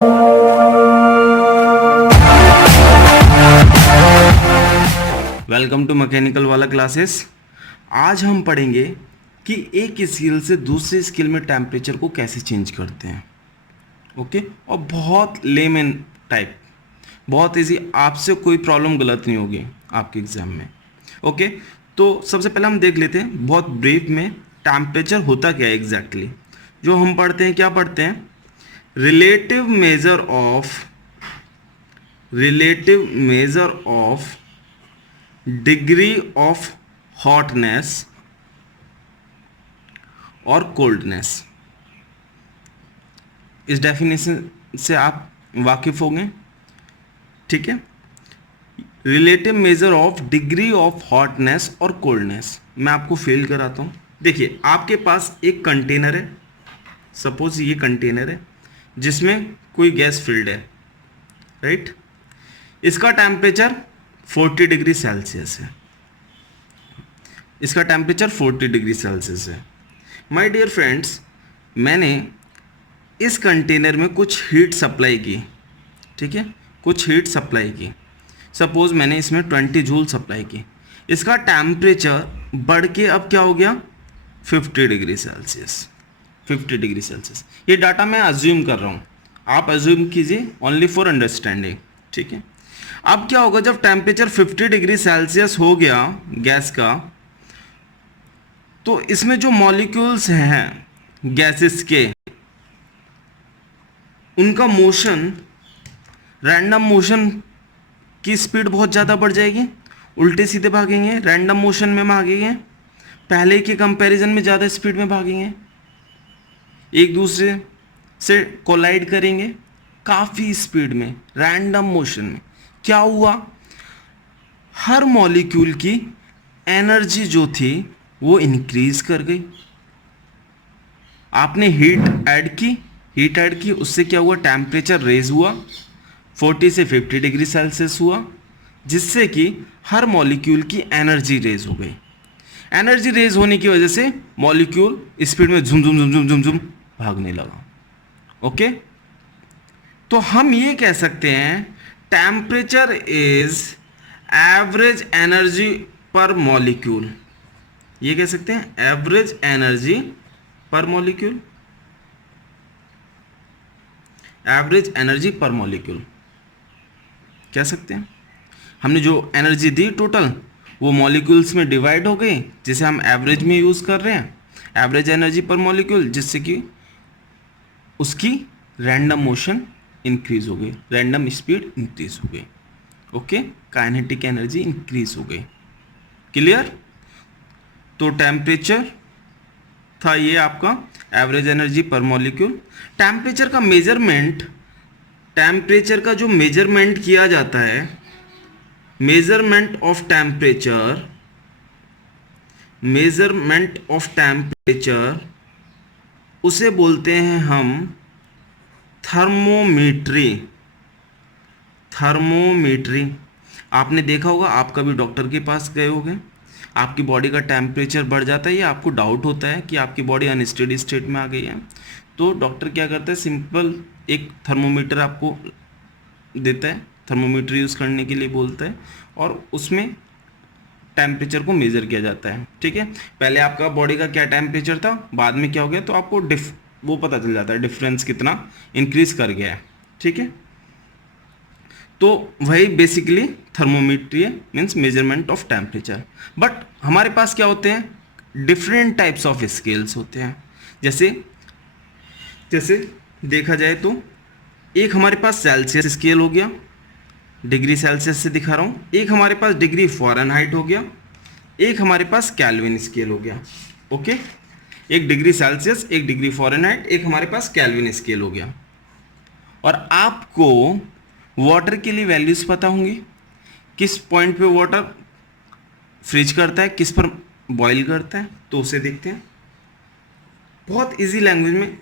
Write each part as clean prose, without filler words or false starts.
Welcome to mechanical वाला classes. आज हम पढ़ेंगे कि एक स्किल से दूसरे स्किल में टेम्परेचर को कैसे चेंज करते हैं। ओके, और बहुत लेमन टाइप, बहुत इजी, आपसे कोई प्रॉब्लम गलत नहीं होगी आपके एग्जाम में। ओके, तो सबसे पहले हम देख लेते हैं बहुत ब्रीफ में टेम्परेचर होता क्या है एग्जैक्टली। जो हम पढ़ते हैं, क्या पढ़ते हैं? Relative measure of degree of hotness और कोल्डनेस। इस डेफिनेशन से आप वाकिफ होंगे, ठीक है। Relative measure of degree of hotness और कोल्डनेस, मैं आपको फेल कराता हूं। देखिए, आपके पास एक कंटेनर है, सपोज ये कंटेनर है जिसमें कोई गैस फिल्ड है, राइट। इसका टेम्परेचर 40 डिग्री सेल्सियस है। इसका टेम्परेचर 40 डिग्री सेल्सियस है। माय डियर फ्रेंड्स, मैंने इस कंटेनर में कुछ हीट सप्लाई की, ठीक है, कुछ हीट सप्लाई की। सपोज मैंने इसमें 20 जूल सप्लाई की। इसका टेम्परेचर बढ़ के अब क्या हो गया? 50 डिग्री सेल्सियस। 50 डिग्री सेल्सियस, ये डाटा मैं अज्यूम कर रहा हूँ, आप अज्यूम कीजिए ओनली फॉर अंडरस्टैंडिंग, ठीक है। अब क्या होगा जब टेम्परेचर 50 डिग्री सेल्सियस हो गया गैस का, तो इसमें जो मॉलिक्यूल्स हैं गैसेस के, उनका मोशन, रैंडम मोशन की स्पीड बहुत ज़्यादा बढ़ जाएगी, उल्टे सीधे भागेंगे, रैंडम मोशन में भागेंगे, पहले के कंपैरिजन में ज़्यादा स्पीड में भागेंगे, एक दूसरे से कोलाइड करेंगे काफ़ी स्पीड में, रैंडम मोशन में। क्या हुआ? हर मॉलिक्यूल की एनर्जी जो थी वो इंक्रीज कर गई। आपने हीट ऐड की, उससे क्या हुआ? टेम्परेचर रेज हुआ, 40 से 50 डिग्री सेल्सियस हुआ, जिससे कि हर मॉलिक्यूल की एनर्जी रेज हो गई। एनर्जी रेज होने की वजह से मॉलिक्यूल स्पीड में झुम झुम झुम झुम झुम झुम भागने लगा। ओके, तो हम ये कह सकते हैं टेम्परेचर इज एवरेज एनर्जी पर मॉलिक्यूल। ये कह सकते हैं एवरेज एनर्जी पर मॉलिक्यूल, एवरेज एनर्जी पर मॉलिक्यूल कह सकते हैं। हमने जो एनर्जी दी टोटल, वो मॉलिक्यूल्स में डिवाइड हो गई, जिसे हम एवरेज में यूज़ कर रहे हैं, एवरेज एनर्जी पर मॉलिक्यूल, जिससे कि उसकी रैंडम मोशन इंक्रीज हो गई, रैंडम स्पीड इंक्रीज हो गई। ओके, काइनेटिक एनर्जी इंक्रीज हो गई। क्लियर? तो टेम्परेचर था ये आपका एवरेज एनर्जी पर मॉलिक्यूल। टेम्परेचर का मेजरमेंट, टेम्परेचर का जो मेजरमेंट किया जाता है, measurement of temperature, measurement of temperature, उसे बोलते हैं हम थर्मोमीट्री। थर्मोमीट्री आपने देखा होगा, आप कभी डॉक्टर के पास गए होंगे, आपकी बॉडी का टेम्परेचर बढ़ जाता है या आपको डाउट होता है कि आपकी बॉडी अनस्टेडी स्टेट में आ गई है, तो डॉक्टर क्या करता है? सिंपल एक थर्मोमीटर आपको देता है, थर्मोमीटर यूज़ करने के लिए बोलता है, और उसमें टेम्परेचर को मेज़र किया जाता है, ठीक है। पहले आपका बॉडी का क्या टेम्परेचर था, बाद में क्या हो गया, तो आपको वो पता चल जाता है डिफरेंस कितना इंक्रीज कर गया है, ठीक है। तो वही बेसिकली थर्मोमीट्री है, means measurement of temperature. But हमारे पास क्या होते हैं? डिफरेंट टाइप्स ऑफ स्केल्स होते हैं। जैसे देखा जाए तो एक हमारे पास सेल्सियस स्केल हो गया, डिग्री सेल्सियस से दिखा रहा हूँ। एक हमारे पास डिग्री फ़ारेनहाइट हो गया, एक हमारे पास केल्विन स्केल हो गया। ओके, एक डिग्री सेल्सियस, एक डिग्री फ़ारेनहाइट, एक हमारे पास केल्विन स्केल हो गया। और आपको वाटर के लिए वैल्यूज़ पता होंगी, किस पॉइंट पे वाटर फ्रीज करता है, किस पर बॉईल करता है, तो उसे देखते हैं। बहुत इजी लैंग्वेज में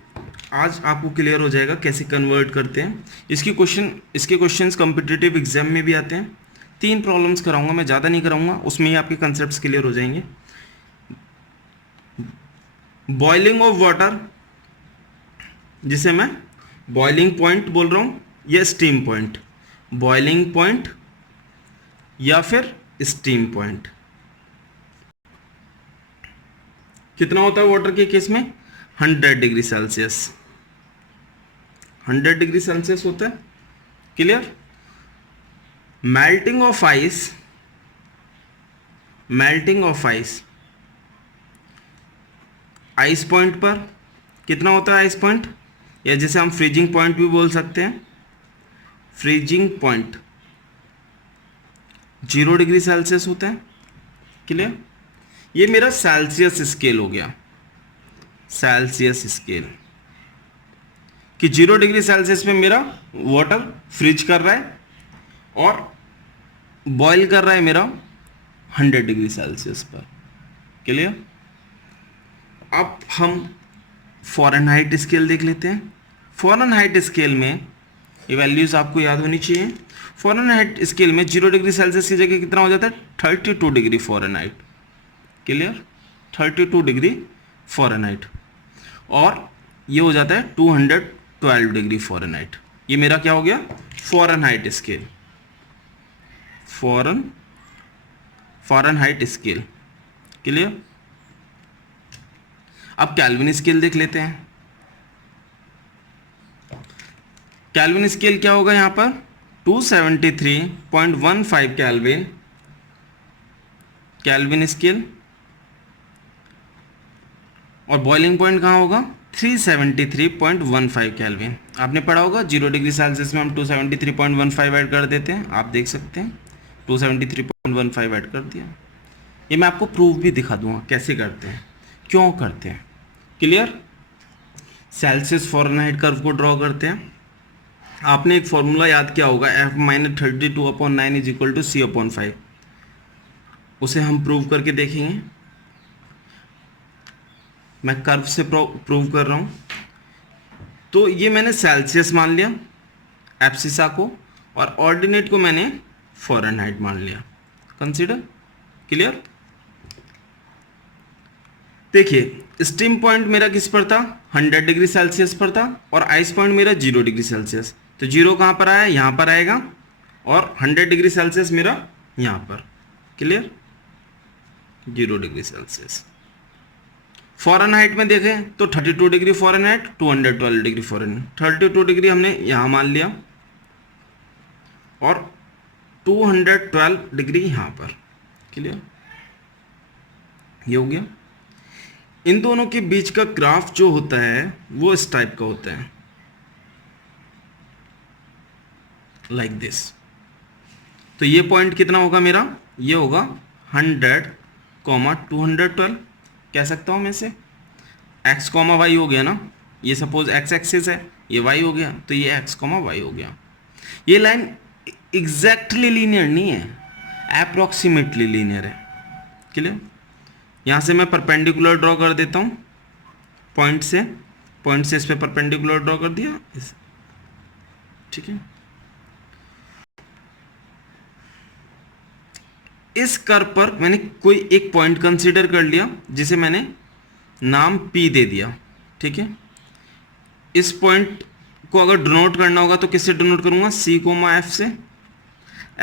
आज आपको क्लियर हो जाएगा कैसे कन्वर्ट करते हैं। इसके क्वेश्चंस कॉम्पिटिटिव एग्जाम में भी आते हैं। 3 प्रॉब्लम्स कराऊंगा मैं, ज़्यादा नहीं कराऊंगा, उसमें ही आपके कंसेप्ट्स क्लियर हो जाएंगे। बॉइलिंग ऑफ वाटर, जिसे मैं बॉइलिंग पॉइंट बोल रहा हूँ या स्टीम पॉइंट, बॉइलिंग पॉइंट या फिर स्टीम पॉइंट। कितना होता है वाटर के केस में? 100 डिग्री सेल्सियस, 100 डिग्री सेल्सियस होता है। Clear? Melting of ice, melting of ice, ice point पर कितना होता है? आइस पॉइंट, या जैसे हम फ्रीजिंग पॉइंट भी बोल सकते हैं, फ्रीजिंग पॉइंट 0 डिग्री सेल्सियस होता है। क्लियर? ये मेरा सेल्सियस स्केल हो गया, सेल्सियस स्केल, कि 0 डिग्री सेल्सियस में मेरा वाटर फ्रीज कर रहा है और बॉईल कर रहा है मेरा 100 डिग्री सेल्सियस पर। क्लियर? अब हम फ़ारेनहाइट स्केल देख लेते हैं। फ़ारेनहाइट स्केल में ये वैल्यूज़ आपको याद होनी चाहिए। फ़ारेनहाइट स्केल में 0 डिग्री सेल्सियस की जगह कितना हो जाता है? 32 degree Fahrenheit. Clear? 32 degree Fahrenheit, और ये हो जाता है 212 डिग्री फ़ारेनहाइट। ये मेरा क्या हो गया? Fahrenheit scale, Fahrenheit scale. Clear? अब केल्विन स्केल देख लेते हैं। केल्विन स्केल क्या होगा यहाँ पर? 273.15 केल्विन, केल्विन स्केल, और बॉइलिंग पॉइंट कहाँ होगा? 373.15 केल्विन। आपने पढ़ा होगा 0 डिग्री सेल्सियस में हम 273.15 ऐड कर देते हैं, आप देख सकते हैं 273.15 ऐड कर दिया। ये मैं आपको प्रूफ भी दिखा दूंगा कैसे करते हैं, क्यों करते हैं। क्लियर? सेल्सियस फ़ारेनहाइट कर्व को ड्रॉ करते हैं। आपने एक फॉर्मूला याद किया होगा, F-32/9 is equal to C/5। उसे हम प्रूव करके देखेंगे। मैं कर्व से प्रूव कर रहा हूँ। तो ये मैंने सेल्सियस मान लिया एब्सिसा को, और ऑर्डिनेट को मैंने फ़ारेनहाइट मान लिया। कंसीडर। क्लियर? देखिए, स्टीम पॉइंट मेरा किस पर था? 100 डिग्री सेल्सियस पर था, और आइस पॉइंट मेरा 0 डिग्री सेल्सियस। तो 0 कहाँ पर आया? यहाँ पर आएगा, और 100 डिग्री सेल्सियस मेरा यहाँ पर। क्लियर? 0 degree Celsius. फ़ारेनहाइट में देखें तो 32 degree Fahrenheit, 212 degree Fahrenheit. 32 degree हमने यहाँ मान लिया, और 212 डिग्री यहाँ पर। क्लियर? ये हो गया। इन दोनों के बीच का ग्राफ जो होता है वो इस टाइप का होता है, लाइक दिस। तो ये पॉइंट कितना होगा मेरा? ये होगा 100, 212। कह सकता हूं मैं इसे x, y हो गया ना। ये सपोज x एक्सिस है, ये y हो गया, तो ये x, y हो गया। ये लाइन एग्जैक्टली लीनियर नहीं है, अप्रोक्सीमेटली लीनियर है। क्लियर? यहाँ से मैं परपेंडिकुलर ड्रॉ कर देता हूँ, पॉइंट से इस पे परपेंडिकुलर ड्रॉ कर दिया। ठीक है? इस कर्व पर मैंने कोई एक पॉइंट कंसीडर कर लिया, जिसे मैंने नाम P दे दिया। ठीक है? इस पॉइंट को अगर डिनोट करना होगा तो किससे डिनोट करूंगा? C, F से।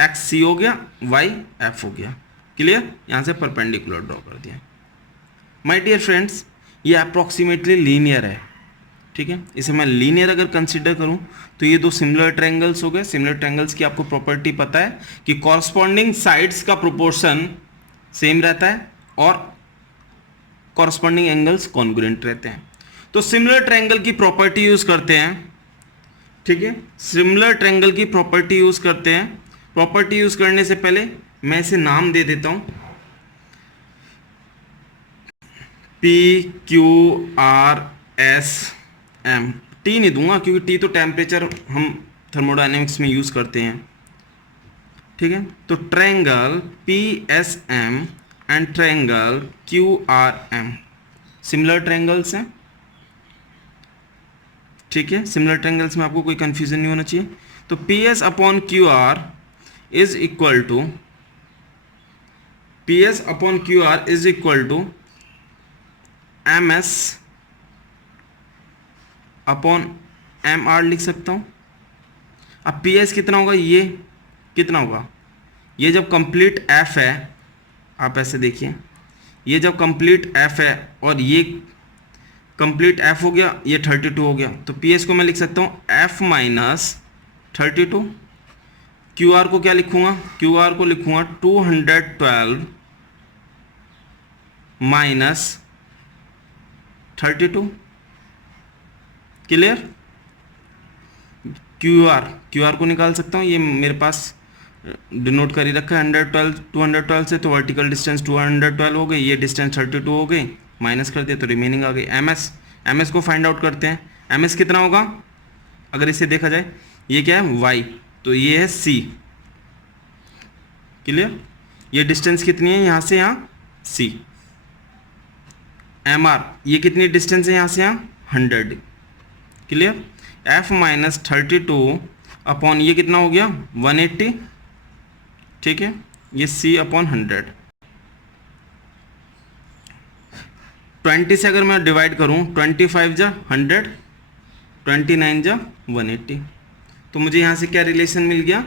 x C हो गया, y F हो गया। क्लियर? यहाँ से परपेंडिकुलर ड्रॉ कर दिया। माय डियर फ्रेंड्स, ये अप्रॉक्सीमेटली लीनियर है। ठीक है? इसे मैं लीनियर अगर कंसीडर करूं तो ये दो सिमिलर ट्रायंगल्स हो गए। सिमिलर ट्रायंगल्स की आपको प्रॉपर्टी पता है कि कॉरस्पॉन्डिंग साइड्स का प्रोपोर्शन सेम रहता है और कॉरस्पॉन्डिंग एंगल्स कॉन्ग्रुएंट रहते हैं। तो सिमिलर ट्रायंगल की प्रॉपर्टी यूज करते हैं। ठीक है? सिमिलर ट्रायंगल की प्रॉपर्टी यूज करते हैं। प्रॉपर्टी यूज करने से पहले मैं इसे नाम दे देता हूं, PQRSM। टी नहीं दूंगा क्योंकि टी तो टेम्परेचर हम थर्मोडायनेमिक्स में यूज करते हैं। ठीक है? तो triangle PSM and triangle QRM similar triangles हैं। ठीक है? सिमिलर ट्रायंगल्स में आपको कोई कंफ्यूजन नहीं होना चाहिए। तो PS/QR is equal to MS/1 M R लिख सकता हूँ। अब पी एस कितना होगा, ये कितना होगा, ये जब कंप्लीट एफ है, आप ऐसे देखिए, ये जब कंप्लीट एफ है और ये कंप्लीट एफ हो गया, ये 32 हो गया, तो पी एस को मैं लिख सकता हूँ एफ माइनस 32। क्यू आर को क्या लिखूंगा, क्यू आर को लिखूंगा 212 माइनस 32। क्लियर। क्यू आर को निकाल सकता हूँ, ये मेरे पास डिनोट कर ही रखा है 112 212 से, तो वर्टिकल डिस्टेंस 212 हो गई, ये डिस्टेंस 32 हो गई, माइनस कर दिया तो रिमेनिंग आ गई एम एस को फाइंड आउट करते हैं। एम एस कितना होगा, अगर इसे देखा जाए, ये क्या है वाई, तो ये है सी। क्लियर। ये डिस्टेंस कितनी है यहाँ से यहाँ, सी। एम आर, ये कितनी डिस्टेंस है यहाँ से यहाँ, 100। क्लियर। एफ माइनस 32 अपॉन ये कितना हो गया 180। ठीक है, ये सी अपॉन 100। 20 से अगर मैं डिवाइड करूँ, 25 जा 100, 29 जा 180, तो मुझे यहाँ से क्या रिलेशन मिल गया,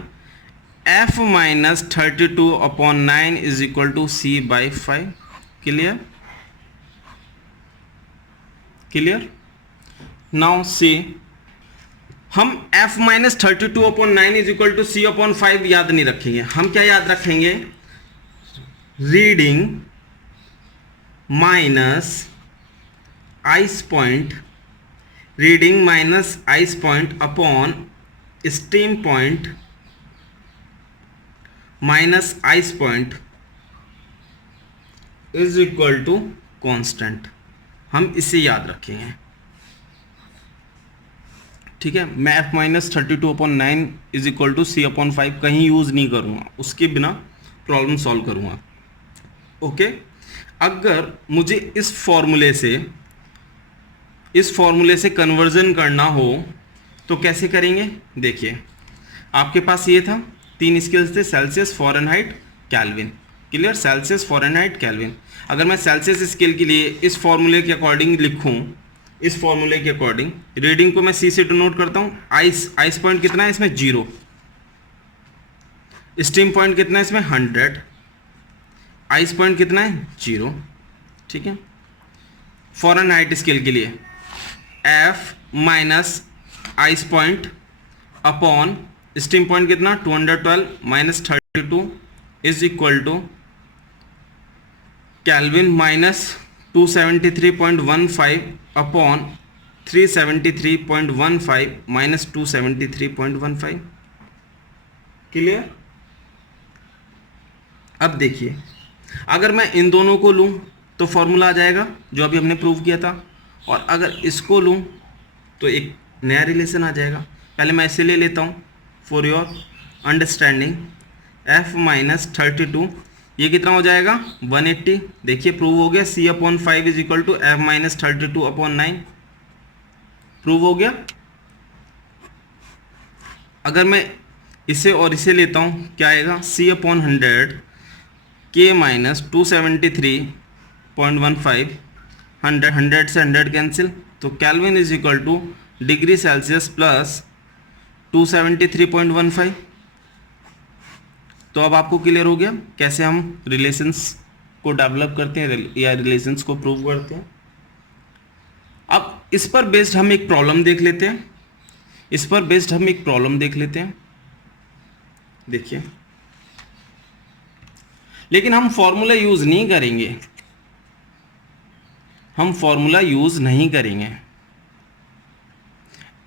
F minus 32 upon 9 is equal to C by 5। Clear. Clear. Now see, हम f minus 32 upon 9 is equal to C upon 5 याद नहीं रखेंगे, हम क्या याद रखेंगे, reading minus ice point, reading minus ice point upon steam point minus ice point is equal to constant. हम इसे याद रखेंगे। ठीक है, मैं F minus 32 upon 9 is equal to C upon 5 कहीं यूज़ नहीं करूँगा, उसके बिना प्रॉब्लम सॉल्व करूँगा। ओके। अगर मुझे इस फॉर्मूले से कन्वर्जन करना हो तो कैसे करेंगे, देखिए आपके पास ये था, 3 स्केल्स थे, Celsius, Fahrenheit, kelvin. Clear. Celsius, Fahrenheit, kelvin. अगर मैं सेल्सियस स्केल के लिए इस फॉर्मूले के अकॉर्डिंग लिखूं, इस फॉर्मूले के अकॉर्डिंग रीडिंग को मैं सी से डिनोट करता हूं। आइस पॉइंट कितना है इसमें 0, स्टीम पॉइंट कितना है इसमें 100, आइस पॉइंट कितना है 0। ठीक है। फ़ारेनहाइट स्केल के लिए F minus ice point upon steam point कितना 212 minus 32 is equal to Kelvin minus 273.15 upon 373.15 minus 273.15। Clear. अब देखिए, अगर मैं इन दोनों को लूँ तो फॉर्मूला आ जाएगा जो अभी हमने प्रूव किया था, और अगर इसको लूँ तो एक नया रिलेशन आ जाएगा। पहले मैं इसे ले लेता हूँ for your understanding. F minus 32, ये कितना हो जाएगा 180। देखिए प्रूव हो गया, C upon 5 is equal to F minus 32 upon 9। Prove हो गया। अगर मैं इसे और इसे लेता हूँ क्या आएगा, सी अपॉन 100 के माइनस 273.15, 100 से 100 कैंसिल, तो kelvin is equal two degree Celsius plus 273.15। तो अब आपको क्लियर हो गया कैसे हम रिलेशंस को डेवलप करते हैं या रिलेशंस को प्रूव करते हैं। अब इस पर बेस्ड हम एक प्रॉब्लम देख लेते हैं, देखिए, लेकिन हम फॉर्मूला यूज नहीं करेंगे।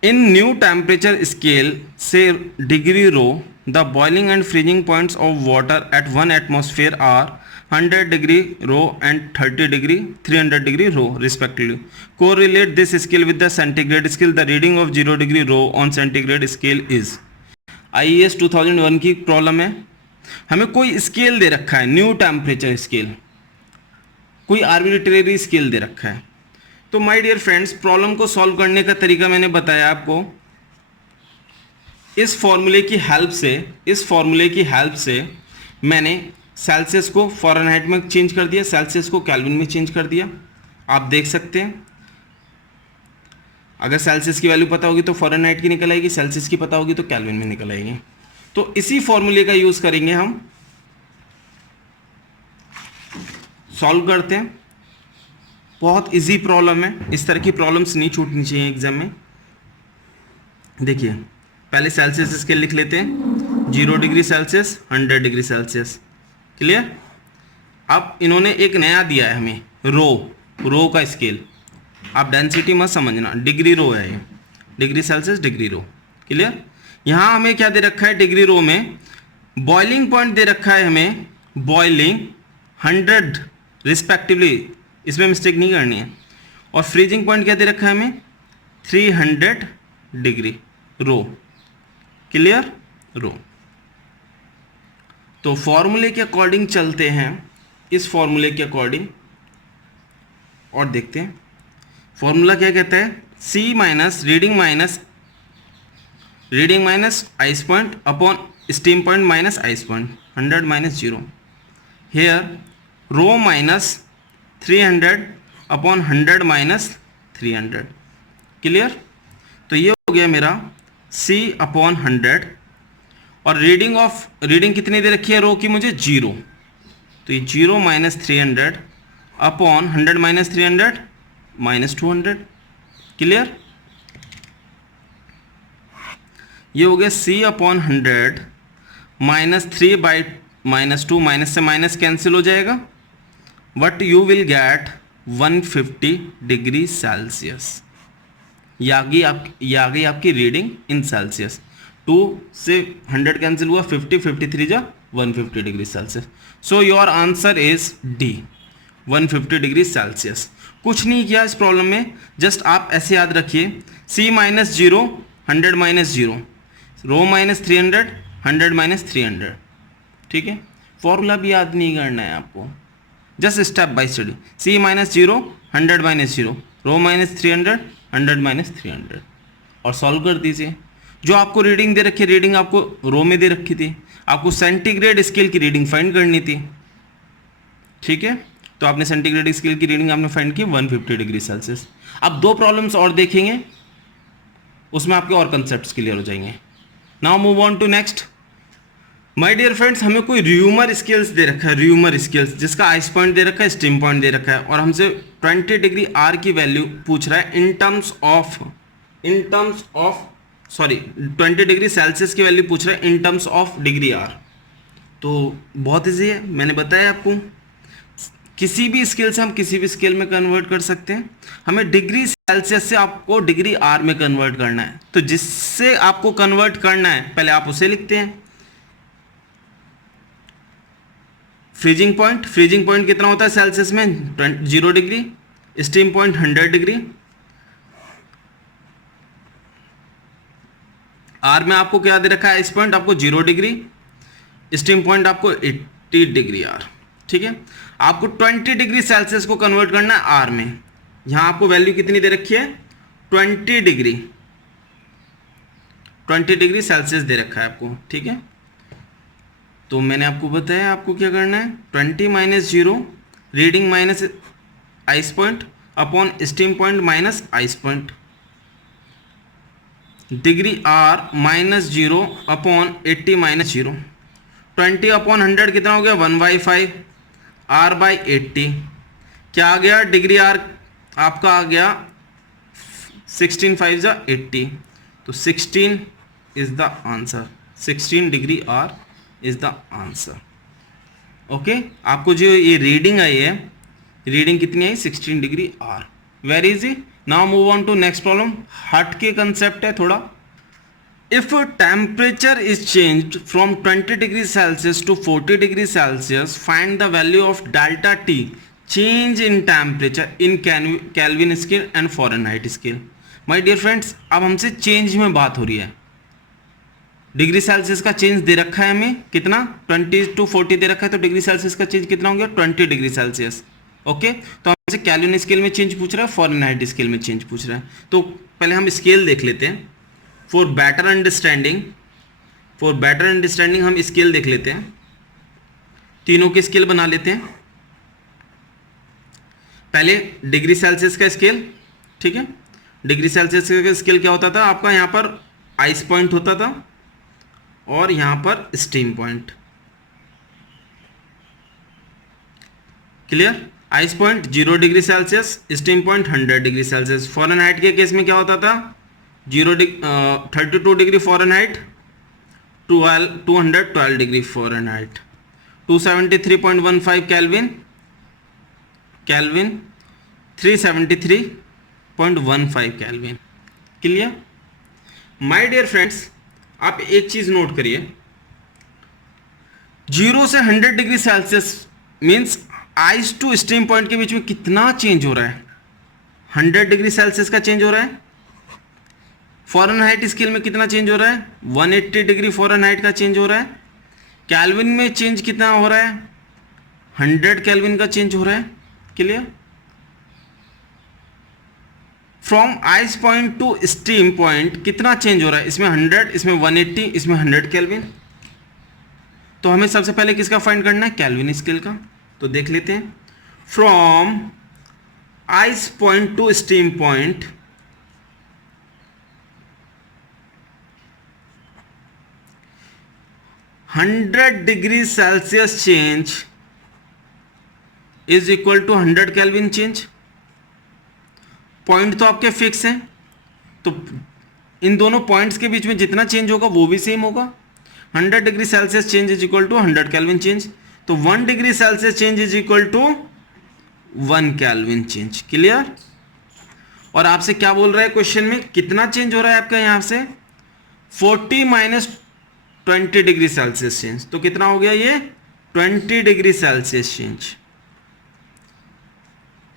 इन न्यू टेम्परेचर स्केल से degree rho, the boiling and freezing points of water at 1 atmosphere are 100 degree rho and 30 degree 300 degree rho respectively. Correlate this scale with the centigrade scale. The reading of 0 degree rho on centigrade scale is. IAS 2001 की problem है। हमें कोई scale दे रखा है, new temperature scale, कोई arbitrary scale दे रखा है। तो माय डियर फ्रेंड्स, प्रॉब्लम को सॉल्व करने का तरीका मैंने बताया आपको। इस फॉर्मूले की हेल्प से मैंने सेल्सियस को फ़ारेनहाइट में चेंज कर दिया, सेल्सियस को केल्विन में चेंज कर दिया। आप देख सकते हैं अगर सेल्सियस की वैल्यू पता होगी तो फ़ारेनहाइट की निकल आएगी, सेल्सियस की पता होगी तो केल्विन में निकल आएगी। तो इसी फॉर्मूले का यूज़ करेंगे हम, सॉल्व करते हैं। बहुत इजी प्रॉब्लम है, इस तरह की प्रॉब्लम्स नहीं छूटनी चाहिए एग्जाम में। देखिए पहले सेल्सियस स्केल लिख लेते हैं, 0 degree Celsius, 100 degree Celsius, clear. अब इन्होंने एक नया दिया है हमें, रो का स्केल। आप डेंसिटी मत समझना, डिग्री रो है ये, डिग्री सेल्सियस डिग्री रो, क्लियर। यहाँ हमें क्या दे रखा है, डिग्री रो में बॉइलिंग पॉइंट दे रखा है हमें, बॉइलिंग 100 रिस्पेक्टिवली, इसमें मिस्टेक नहीं करनी है। और फ्रीजिंग पॉइंट क्या दे रखा है हमें, 300 डिग्री रो, क्लियर रो। तो फॉर्मूले के अकॉर्डिंग चलते हैं, इस फॉर्मूले के अकॉर्डिंग, और देखते हैं फॉर्मूला क्या कहता है, C minus reading minus ice point upon steam point minus ice point, 100 minus 0, हेयर रो माइनस 300 अपॉन 100 माइनस 300, क्लियर। तो ये हो गया मेरा C अपॉन 100, और रीडिंग कितनी दे रखी है रो की मुझे, 0, तो ये 0 minus 300 upon 100 minus 300 minus 200, clear. ये हो गया C upon 100 minus 3 by minus 2, minus से माइनस कैंसिल हो जाएगा, but you will get 150 degree Celsius. ये आ गई आपकी रीडिंग इन सेल्सियस। 2 से 100 कैंसिल हुआ, 50, 53 जा 150 degree Celsius. So your answer is D, 150 degree Celsius. कुछ नहीं किया इस प्रॉब्लम में, जस्ट आप ऐसे याद रखिए, C minus 0, 100 minus 0, rho minus 300, 100 minus 300, ठीक है। फॉर्मूला भी याद नहीं करना है आपको, just step by study. C minus 0, 100 minus 0, rho minus 300, 100 minus 300, और सॉल्व कर दीजिए। जो आपको रीडिंग दे रखी है, रीडिंग आपको रो में दे रखी थी, आपको सेंटीग्रेड स्केल की रीडिंग फाइंड करनी थी, ठीक है। तो आपने सेंटीग्रेड स्केल की रीडिंग आपने फाइंड की 150 डिग्री सेल्सियस। अब 2 प्रॉब्लम्स और देखेंगे, उसमें आपके और कंसेप्ट्स क्लियर हो जाएंगे। Now move on to next. My dear friends, हमें कोई र्यूमर स्केल्स दे रखा है, र्यूमर स्केल्स, जिसका आइस पॉइंट दे रखा है, स्टीम पॉइंट दे रखा है, और हमसे 20 डिग्री आर की वैल्यू पूछ रहा है in terms of 20 degree Celsius की वैल्यू पूछ रहा है in terms of degree R. तो बहुत ईजी है, मैंने बताया आपको, किसी भी स्केल से हम किसी भी स्केल में कन्वर्ट कर सकते हैं। हमें डिग्री सेल्सियस से आपको डिग्री आर में कन्वर्ट करना है, तो जिससे आपको कन्वर्ट करना है पहले आप उसे लिखते हैं। फ्रीजिंग पॉइंट कितना होता है सेल्सियस में, 0 degree, steam point 100 degree, R में आपको क्या दे रखा है, आइस पॉइंट आपको 0 डिग्री, स्टीम पॉइंट आपको 80 डिग्री आर, ठीक है। आपको 20 डिग्री सेल्सियस को कन्वर्ट करना है आर में। यहां आपको वैल्यू कितनी दे रखी है, 20 डिग्री सेल्सियस दे रखा है आपको, ठीक है। तो मैंने आपको बताया आपको क्या करना है, 20 minus 0, reading minus ice point upon steam point minus ice point, degree R minus 0 upon 80 minus 0, 20 upon 100 कितना हो गया, 1/5, आर बाई 80, क्या आ गया, डिग्री आर आपका आ गया 16 5 जा 80, तो 16 is the answer, 16 degree R is the answer, okay. आपको जो ये रीडिंग आई है, रीडिंग कितनी आई, 16 degree R, very easy. Now move on to next problem, हट के कंसेप्ट है थोड़ा। If temperature is changed from 20 degree Celsius to 40 degree Celsius, find the value of delta T, change in temperature in Kelvin scale and Fahrenheit scale. My dear friends, अब हमसे change में बात हो रही है। डिग्री सेल्सियस का change दे रखा है हमें कितना, 20 to 40 दे रखा है, तो डिग्री सेल्सियस का चेंज कितना हो गया, 20 डिग्री सेल्सियस, ओके। तो हमसे केल्विन स्केल में चेंज पूछ रहा है, फॉरेनहाइट स्केल में चेंज पूछ रहा है। तो पहले हम स्केल देख लेते हैं, फॉर बेटर अंडरस्टैंडिंग हम स्केल देख लेते हैं, तीनों के स्केल बना लेते हैं। पहले डिग्री सेल्सियस का स्केल, ठीक है, डिग्री सेल्सियस का स्केल क्या होता था आपका, यहाँ पर आइस पॉइंट होता था और यहाँ पर steam point. Clear? Ice point 0 degree Celsius, steam point 100 degree Celsius. Fahrenheit के केस में क्या होता था, 32 degree Fahrenheit, 212 degree Fahrenheit, 273.15 Kelvin, 373.15 Kelvin. Clear? My dear friends, आप एक चीज नोट करिए, 0 से 100 degree Celsius means ice to steam point के बीच में कितना चेंज हो रहा है, 100 डिग्री सेल्सियस का चेंज हो रहा है। फ़ारेनहाइट स्केल में कितना चेंज हो रहा है, 180 डिग्री फ़ारेनहाइट का चेंज हो रहा है। केल्विन में चेंज कितना हो रहा है, 100 केल्विन का चेंज हो रहा है। Clear? From ice point to steam point कितना चेंज हो रहा है, इसमें 100, इसमें 180, इसमें 100 केल्विन। तो हमें सबसे पहले किसका फाइंड करना है, केल्विन स्केल का। तो देख लेते हैं, from ice point to steam point 100 degree Celsius change is equal to 100 Kelvin change. Point तो आपके फिक्स हैं, तो इन दोनों पॉइंट्स के बीच में जितना चेंज होगा वो भी सेम होगा। 100 degree Celsius change is equal to 100 Kelvin change, तो 1 degree Celsius change is equal to 1 Kelvin change. Clear? और आपसे क्या बोल रहा है क्वेश्चन में, कितना चेंज हो रहा है आपका यहां से, 40 माइनस 20 डिग्री सेल्सियस चेंज। तो कितना हो गया ये, 20 डिग्री सेल्सियस चेंज,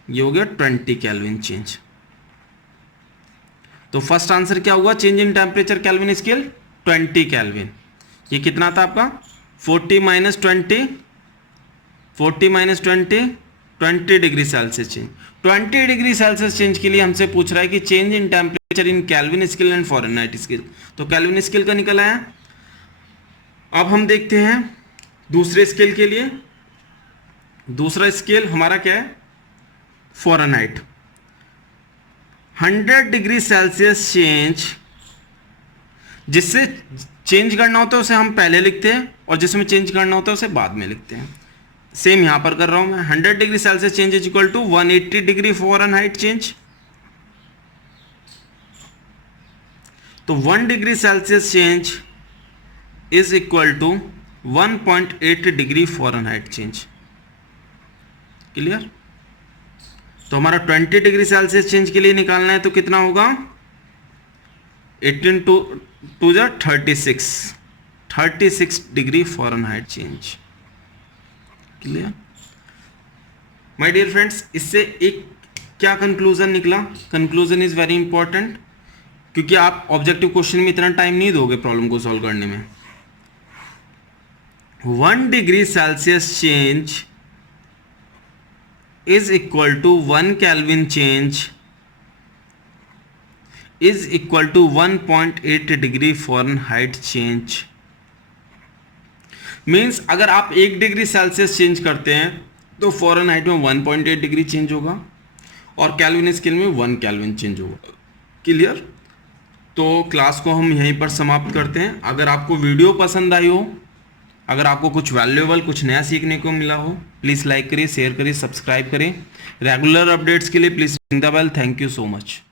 ये हो गया 20 केल्विन चेंज। तो फर्स्ट आंसर क्या हुआ, change in temperature kelvin scale 20 kelvin. ये कितना था आपका, 40 minus 20, 20 degree Celsius change. 20 degree Celsius change के लिए हमसे पूछ रहा है कि change in temperature in kelvin scale and Fahrenheit scale. तो केल्विन स्केल का निकल आया। अब हम देखते हैं दूसरे स्केल के लिए। दूसरा स्केल हमारा क्या है, फ़ारेनहाइट। 100 डिग्री सेल्सियस चेंज, जिससे चेंज करना होता है उसे हम पहले लिखते हैं और जिसमें चेंज करना होता है उसे बाद में लिखते हैं। सेम यहां पर कर रहा हूं मैं। 100 degree Celsius change is equal to 180 degree Fahrenheit change. तो 1 degree Celsius change is equal to 1.8 degree Fahrenheit change. Clear? तो हमारा 20 डिग्री सेल्सियस चेंज के लिए निकालना है तो कितना होगा, 18 टू जा 36 degree Fahrenheit change. Clear? My dear friends, इससे एक क्या कंक्लूजन निकला, कंक्लूजन इज वेरी इंपॉर्टेंट, क्योंकि आप ऑब्जेक्टिव क्वेश्चन में इतना टाइम नहीं दोगे प्रॉब्लम को सॉल्व करने में। 1 degree Celsius change is equal to 1 Kelvin change is equal to 1.8 degree Fahrenheit change. Means अगर आप 1 डिग्री सेल्सियस चेंज करते हैं तो फ़ारेनहाइट में 1.8 डिग्री चेंज होगा और केल्विन स्केल में 1 केल्विन चेंज होगा। क्लियर? तो क्लास को हम यहीं पर समाप्त करते हैं। अगर आपको वीडियो पसंद आई हो, अगर आपको कुछ वैल्यूएबल, कुछ नया सीखने को मिला हो, प्लीज़ लाइक करिए, शेयर करिए, सब्सक्राइब करें। रेगुलर अपडेट्स के लिए please ring the bell. Thank you so much.